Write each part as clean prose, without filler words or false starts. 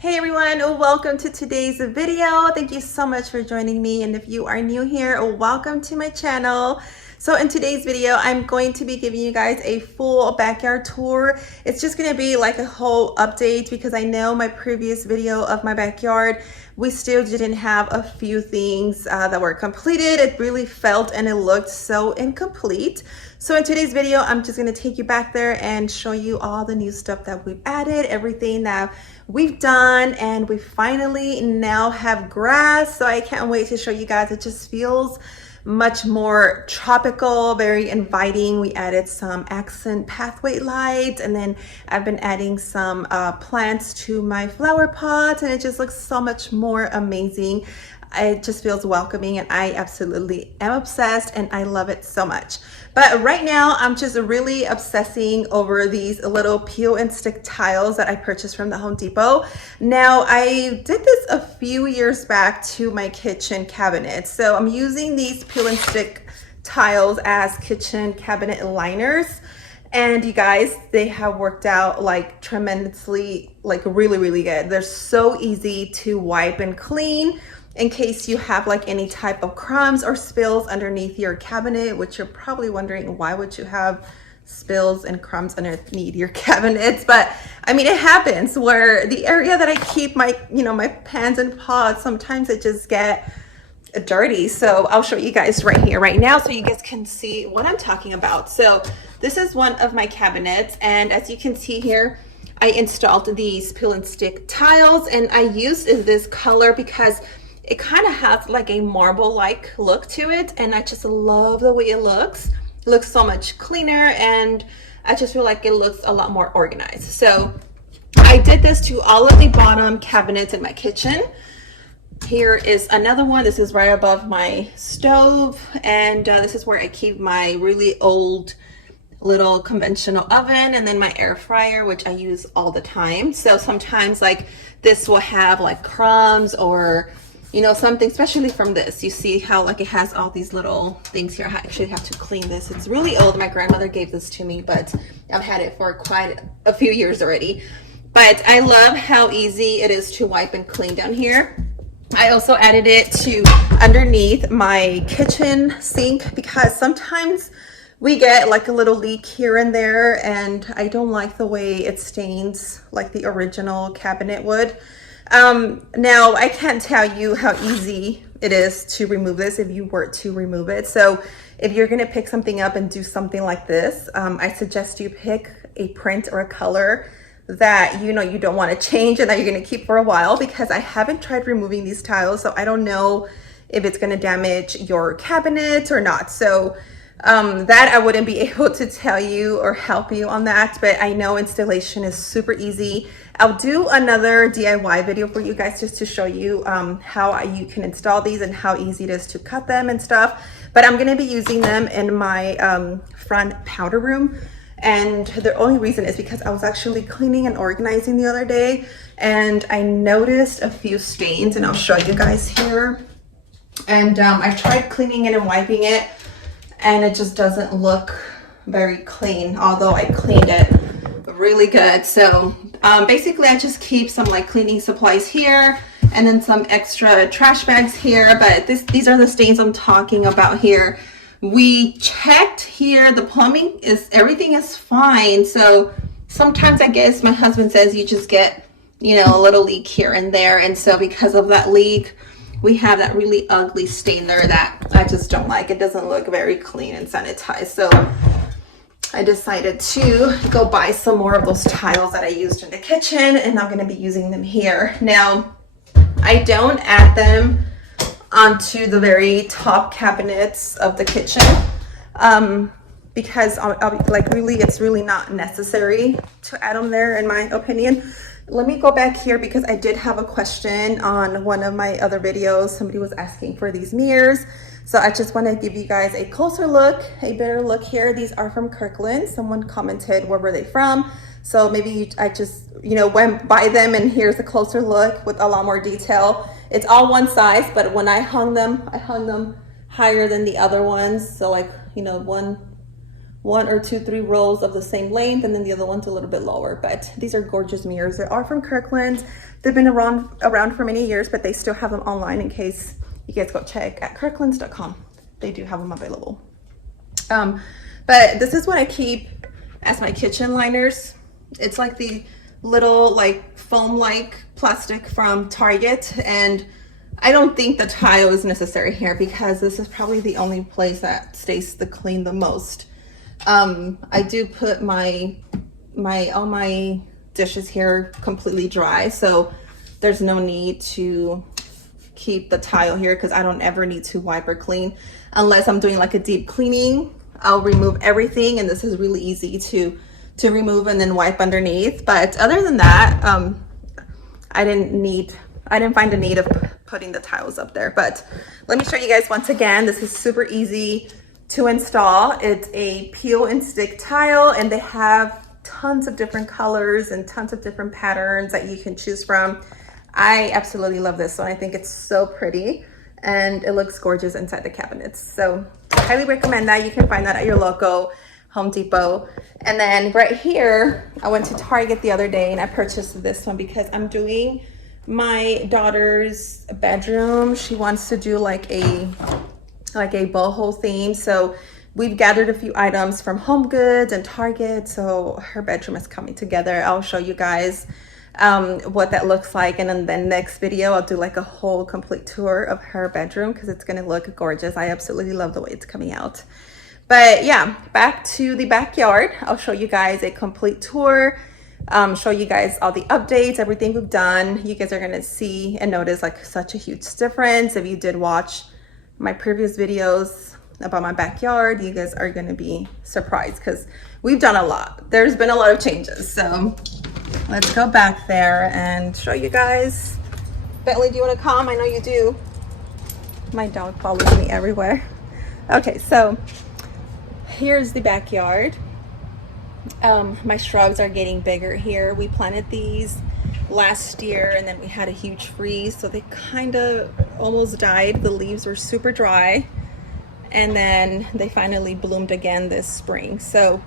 Hey everyone, welcome to today's video. Thank you so much for joining me, and if you are new here, welcome to my channel. So in today's video, I'm going to be giving you guys a full backyard tour. It's just going to be like a whole update because I know my previous video of my backyard, we still didn't have a few things that were completed. It really felt and it looked so incomplete. So in today's video, I'm just going to take you back there and show you all the new stuff that we've added, everything that we've done, and we finally now have grass. So I can't wait to show you guys. It just feels much more tropical, very inviting. We added some accent pathway lights, and then I've been adding some plants to my flower pots, and it just looks so much more amazing. It just feels welcoming, and I absolutely am obsessed, and I love it so much. But right now I'm just really obsessing over these little peel and stick tiles that I purchased from the Home Depot. Now I did this a few years back to my kitchen cabinet. So I'm using these peel and stick tiles as kitchen cabinet liners. And you guys, they have worked out like tremendously, like really good. They're so easy to wipe and clean in case you have like any type of crumbs or spills underneath your cabinet, which you're probably wondering, why would you have spills and crumbs underneath your cabinets? But I mean, it happens where the area that I keep my, my pans and pots, sometimes it just get dirty. So I'll show you guys right here, right now, so you guys can see what I'm talking about. So this is one of my cabinets, and as you can see here, I installed these peel and stick tiles, and I used this color because it kind of has like a marble-like look to it, and I just love the way it looks. It looks so much cleaner, and I just feel like it looks a lot more organized. So I did this to all of the bottom cabinets in my kitchen. Here is another one. This is right above my stove, and this is where I keep my really old little conventional oven, and then my air fryer, which I use all the time. So sometimes like this will have like crumbs or something, especially from this. You see how like it has all these little things here. I actually have to clean this. It's really old. My grandmother gave this to me, but I've had it for quite a few years already. But I love how easy it is to wipe and clean down here. I also added it to underneath my kitchen sink because sometimes we get like a little leak here and there, and I don't like the way it stains like the original cabinet would. Now I can't tell you how easy it is to remove this if you were to remove it. So if you're going to pick something up and do something like this, I suggest you pick a print or a color that you don't want to change and that you're going to keep for a while, because I haven't tried removing these tiles, so I don't know if it's going to damage your cabinet or not. So that I wouldn't be able to tell you or help you on that, but I know installation is super easy. I'll do another DIY video for you guys just to show you how you can install these and how easy it is to cut them and stuff. But I'm going to be using them in my front powder room, and the only reason is because I was actually cleaning and organizing the other day, and I noticed a few stains, and I'll show you guys here. And I tried cleaning it and wiping it, and it just doesn't look very clean, although I cleaned it really good. So basically I just keep some like cleaning supplies here, and then some extra trash bags here. But these are the stains I'm talking about here. We checked here, the plumbing everything is fine. So sometimes I guess my husband says you just get a little leak here and there, and so because of that leak, we have that really ugly stain there that I just don't like. It doesn't look very clean and sanitized. So I decided to go buy some more of those tiles that I used in the kitchen, and I'm going to be using them here. Now, I don't add them onto the very top cabinets of the kitchen because it's really not necessary to add them there, in my opinion. Let me go back here because I did have a question on one of my other videos. Somebody was asking for these mirrors. So I just want to give you guys a closer look, a better look here. These are from Kirkland. Someone commented, where were they from? So maybe I just, went by them, and here's a closer look with a lot more detail. It's all one size, but when I hung them higher than the other ones. So like, one or two, three rows of the same length, and then the other one's a little bit lower. But these are gorgeous mirrors. They are from Kirkland. They've been around for many years, but they still have them online in case you guys go check at kirklands.com. They do have them available. But this is what I keep as my kitchen liners. It's like the little like foam-like plastic from Target, and I don't think the tile is necessary here because this is probably the only place that stays clean the most. I do put all my dishes here completely dry, so there's no need to keep the tile here because I don't ever need to wipe or clean unless I'm doing like a deep cleaning. I'll remove everything, and this is really easy to remove and then wipe underneath. But other than that, I didn't find a need of putting the tiles up there. But let me show you guys once again. This is super easy to install. It's a peel and stick tile, and they have tons of different colors and tons of different patterns that you can choose from. I absolutely love this one. I think it's so pretty and it looks gorgeous inside the cabinets. So I highly recommend that. You can find that at your local Home Depot. And then right here, I went to Target the other day and I purchased this one because I'm doing my daughter's bedroom. She wants to do like a boho theme. So we've gathered a few items from Home Goods and Target. So her bedroom is coming together. I'll show you guys what that looks like, and in the next video I'll do like a whole complete tour of her bedroom because it's gonna look gorgeous. I absolutely love the way it's coming out. But yeah, back to the backyard. I'll show you guys a complete tour, show you guys all the updates, everything we've done. You guys are gonna see and notice like such a huge difference. If you did watch my previous videos about my backyard, you guys are gonna be surprised because we've done a lot. There's been a lot of changes. So let's go back there and show you guys. Bentley, do you want to come? I know you do. My dog follows me everywhere. Okay, so here's the backyard. My shrubs are getting bigger here. We planted these last year and then we had a huge freeze, so they kind of almost died. The leaves were super dry, and then they finally bloomed again this spring. So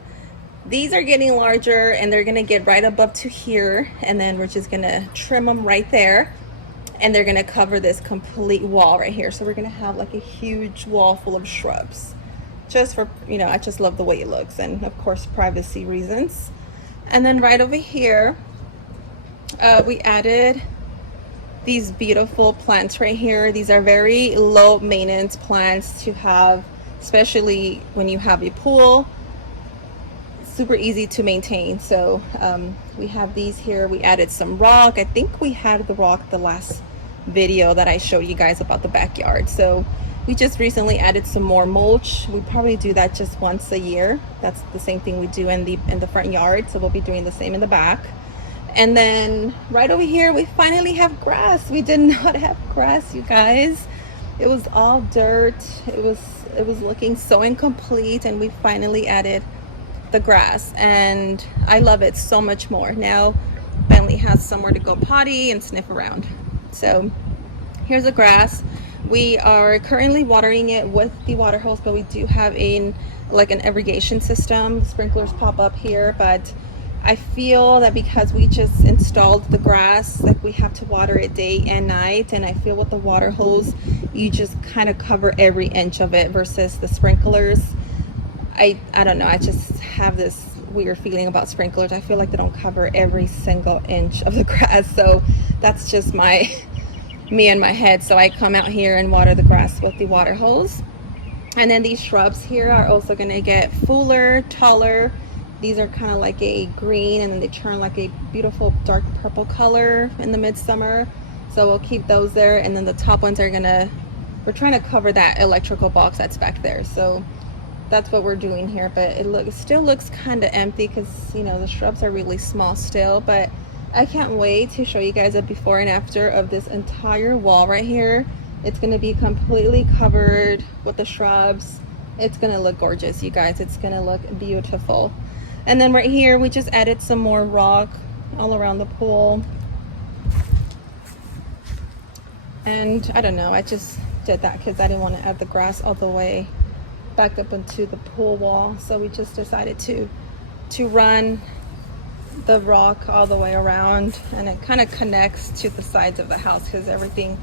these are getting larger and they're gonna get right up to here, and then we're just gonna trim them right there, and they're gonna cover this complete wall right here. So we're gonna have like a huge wall full of shrubs, just for, you know, I just love the way it looks, and of course privacy reasons. And then right over here, we added these beautiful plants right here. These are very low maintenance plants to have, especially when you have a pool. Super easy to maintain. So we have these here. We added some rock. I think we had the rock the last video that I showed you guys about the backyard. So we just recently added some more mulch. We probably do that just once a year. That's the same thing we do in the front yard, so we'll be doing the same in the back. And then right over here we finally have grass. We did not have grass, you guys. It was all dirt. It was looking so incomplete, and we finally added the grass, and I love it so much more. Now Bentley has somewhere to go potty and sniff around. So here's the grass. We are currently watering it with the water hose, but we do have an irrigation system. Sprinklers pop up here, but I feel that because we just installed the grass, like we have to water it day and night, and I feel with the water hose you just kind of cover every inch of it versus the sprinklers. I don't know, I just have this weird feeling about sprinklers. I feel like they don't cover every single inch of the grass. So that's just me in my head. So I come out here and water the grass with the water hose. And then these shrubs here are also going to get fuller, taller. These are kind of like a green, and then they turn like a beautiful dark purple color in the midsummer. So we'll keep those there. And then the top ones are we're trying to cover that electrical box that's back there. So that's what we're doing here, but it still looks kind of empty because, you know, the shrubs are really small still. But I can't wait to show you guys a before and after of this entire wall right here. It's going to be completely covered with the shrubs. It's going to look gorgeous, you guys. It's going to look beautiful. And then right here we just added some more rock all around the pool, and I don't know, I just did that because I didn't want to add the grass all the way back up into the pool wall. So we just decided to run the rock all the way around, and it kind of connects to the sides of the house because everything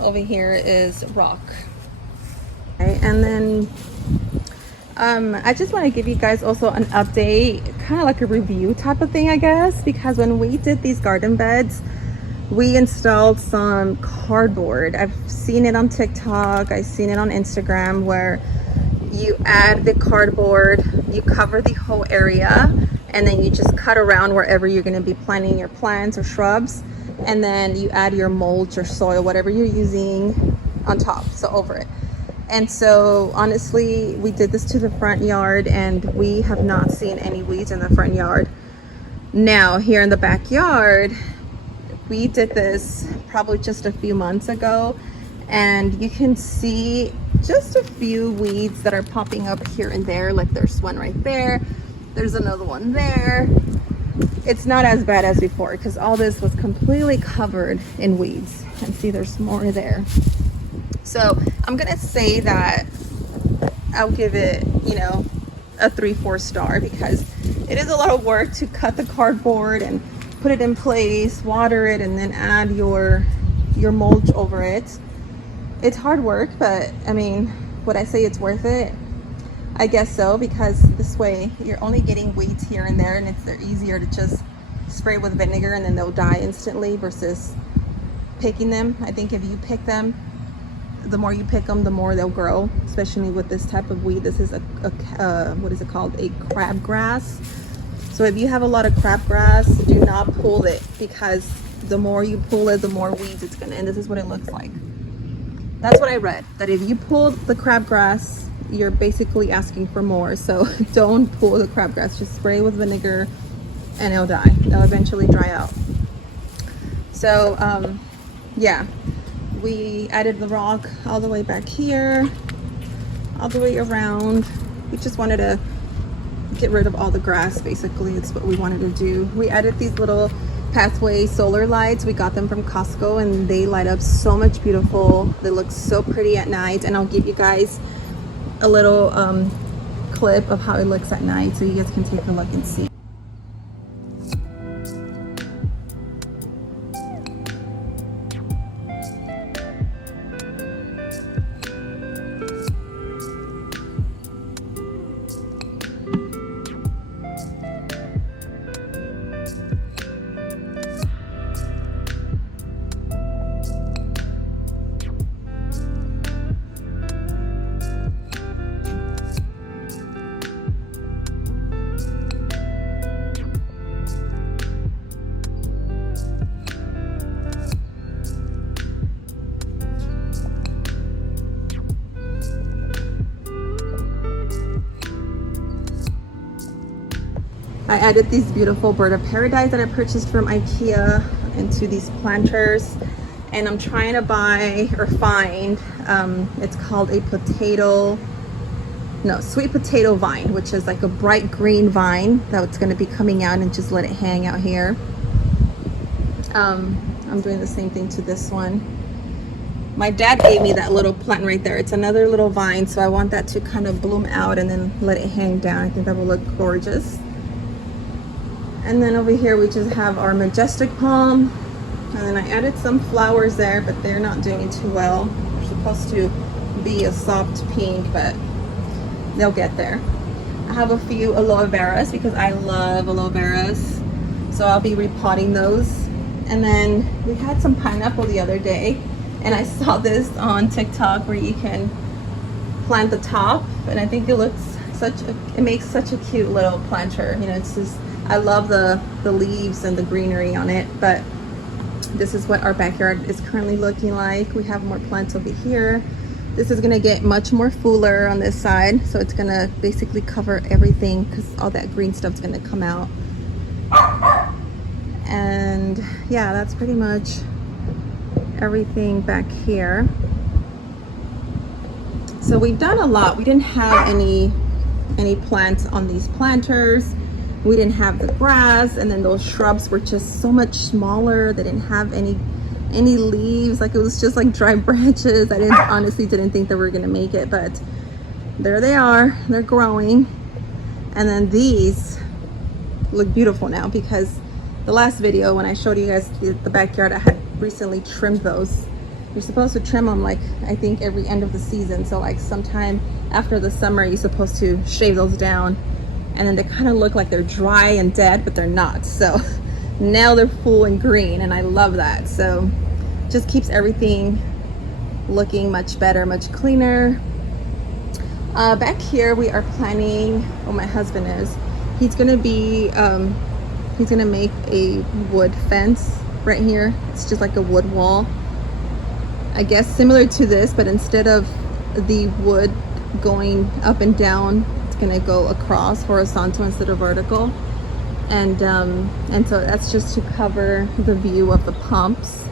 over here is rock. Okay, and then I just want to give you guys also an update, kind of like a review type of thing, I guess, because when we did these garden beds, we installed some cardboard. I've seen it on TikTok, I've seen it on Instagram, where you add the cardboard, you cover the whole area, and then you just cut around wherever you're going to be planting your plants or shrubs, and then you add your mulch or soil, whatever you're using, on top, so over it. And so honestly, we did this to the front yard and we have not seen any weeds in the front yard. Now here in the backyard, we did this probably just a few months ago, and you can see just a few weeds that are popping up here and there. Like there's one right there, there's another one there. It's not as bad as before because all this was completely covered in weeds. And see, there's more there. So I'm gonna say that I'll give it, you know, a 3-4 star, because it is a lot of work to cut the cardboard and put it in place, water it, and then add your mulch over it. It's hard work, but I mean, would I say it's worth it? I guess so, because this way you're only getting weeds here and there, and they're easier to just spray with vinegar and then they'll die instantly versus picking them. I think if you pick them, the more you pick them, the more they'll grow, especially with this type of weed. This is what is it called? A crabgrass. So if you have a lot of crabgrass, do not pull it, because the more you pull it, the more weeds it's gonna, and this is what it looks like. That's what I read, that if you pull the crabgrass, you're basically asking for more. So don't pull the crabgrass, just spray with vinegar and it'll die. They'll eventually dry out. So yeah, we added the rock all the way back here, all the way around. We just wanted to get rid of all the grass, basically. It's what we wanted to do. We added these little pathway solar lights. We got them from Costco and they light up so much beautiful. They look so pretty at night, and I'll give you guys a little clip of how it looks at night so you guys can take a look and see. I added these beautiful bird of paradise that I purchased from IKEA into these planters, and I'm trying to buy or find, it's called a sweet potato vine, which is like a bright green vine that's going to be coming out, and just let it hang out here. I'm doing the same thing to this one. My dad gave me that little plant right there. It's another little vine, so I want that to kind of bloom out and then let it hang down. I think that will look gorgeous. And then over here we just have our majestic palm, and then I added some flowers there, but they're not doing too well. They're supposed to be a soft pink, but they'll get there. I have a few aloe veras because I love aloe veras, so I'll be repotting those. And then we had some pineapple the other day, and I saw this on TikTok where you can plant the top, and I think it looks it makes such a cute little planter. You know, it's just, I love the leaves and the greenery on it. But this is what our backyard is currently looking like. We have more plants over here. This is gonna get much more fuller on this side, so it's gonna basically cover everything because all that green stuff's gonna come out. And yeah, that's pretty much everything back here. So we've done a lot. We didn't have any plants on these planters. We didn't have the grass, and then those shrubs were just so much smaller. They didn't have any leaves. Like, it was just like dry branches. I honestly didn't think that we were gonna make it, but there they are, they're growing. And then these look beautiful now, because the last video when I showed you guys the backyard, I had recently trimmed those. You're supposed to trim them like, I think every end of the season. So like sometime after the summer, you're supposed to shave those down. And then they kind of look like they're dry and dead, but they're not. So now they're full and green, and I love that. So just keeps everything looking much better, much cleaner. Back here we are planning, well, my husband is, he's gonna make a wood fence right here. It's just like a wood wall, I guess similar to this, but instead of the wood going up and down, it's gonna go across, horizontal instead of vertical. And so that's just to cover the view of the pumps.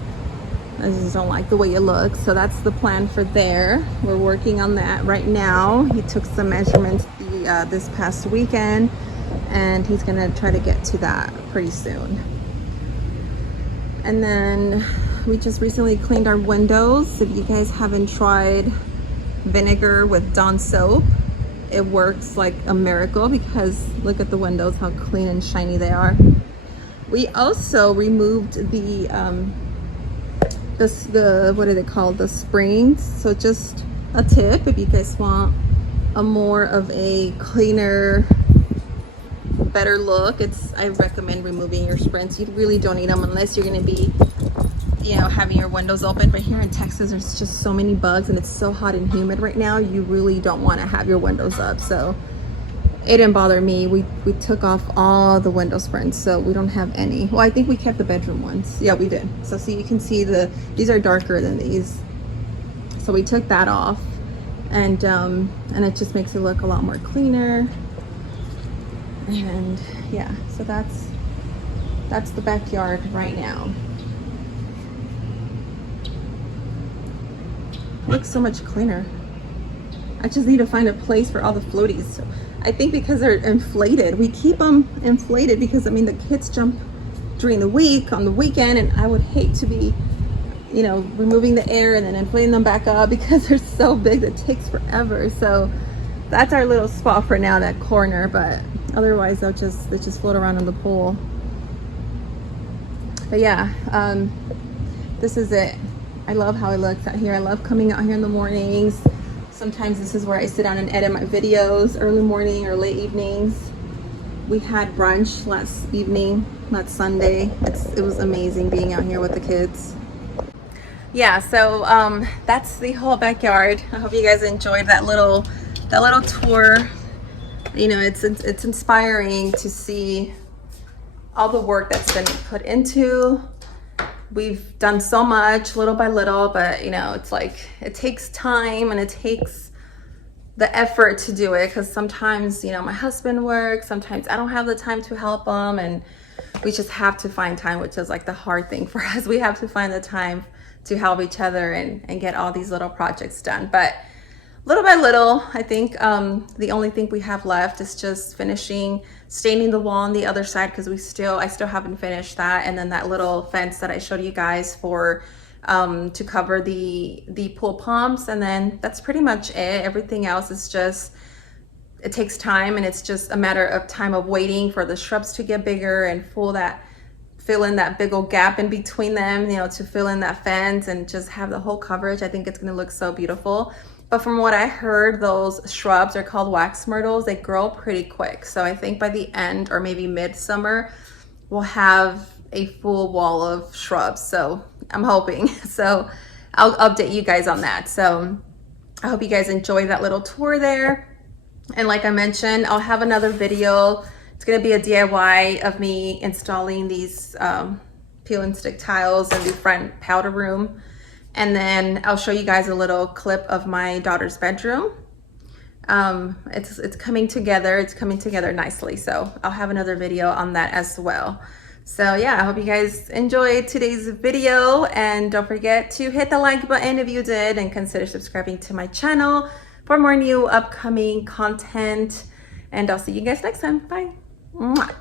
I just don't like the way it looks. So that's the plan for there. We're working on that right now. He took some measurements this past weekend, and he's gonna try to get to that pretty soon. And then we just recently cleaned our windows. If you guys haven't tried vinegar with Dawn soap, it works like a miracle, because look at the windows, how clean and shiny they are. We also removed the what are they called, the springs. So just a tip, if you guys want a more of a cleaner, better look, I recommend removing your springs. You really don't need them unless you're going to be, you know, having your windows open. But here in Texas, there's just so many bugs, and it's so hot and humid right now, you really don't want to have your windows up. So it didn't bother me. We took off all the window springs, so we don't have any. Well, I think we kept the bedroom ones. Yeah, we did. So see, you can see these are darker than these. So we took that off, and it just makes it look a lot more cleaner. And yeah, so that's the backyard right now. Looks so much cleaner. I just need to find a place for all the floaties. I think because they're inflated, we keep them inflated because, I mean, the kids jump during the week, on the weekend, and I would hate to be, you know, removing the air and then inflating them back up because they're so big that it takes forever. So that's our little spot for now, that corner, but otherwise they just float around in the pool. But yeah, this is it. I love how it looks out here. I love coming out here in the mornings. Sometimes this is where I sit down and edit my videos, early morning or late evenings. We had brunch last Sunday. It was amazing being out here with the kids. Yeah, so that's the whole backyard. I hope you guys enjoyed that little tour. You know, it's inspiring to see all the work that's been put into. We've done so much little by little, but you know, it's like it takes time and it takes the effort to do it, because sometimes, you know, my husband works, sometimes I don't have the time to help him, and we just have to find time, which is like the hard thing for us. We have to find the time to help each other and get all these little projects done. But little by little, I think the only thing we have left is just staining the wall on the other side, because I still haven't finished that. And then that little fence that I showed you guys for to cover the pool pumps. And then that's pretty much it. Everything else is just, it takes time, and it's just a matter of time of waiting for the shrubs to get bigger and fill in that big old gap in between them, you know, to fill in that fence and just have the whole coverage. I think it's gonna look so beautiful. But from what I heard, those shrubs are called wax myrtles. They grow pretty quick. So I think by the end or maybe midsummer, we'll have a full wall of shrubs. So I'm hoping. So I'll update you guys on that. So I hope you guys enjoyed that little tour there. And like I mentioned, I'll have another video. It's gonna be a DIY of me installing these peel and stick tiles in the front powder room. And then I'll show you guys a little clip of my daughter's bedroom. It's coming together. It's coming together nicely. So I'll have another video on that as well. So yeah, I hope you guys enjoyed today's video, and don't forget to hit the like button if you did, and consider subscribing to my channel for more new upcoming content. And I'll see you guys next time. Bye. Mwah.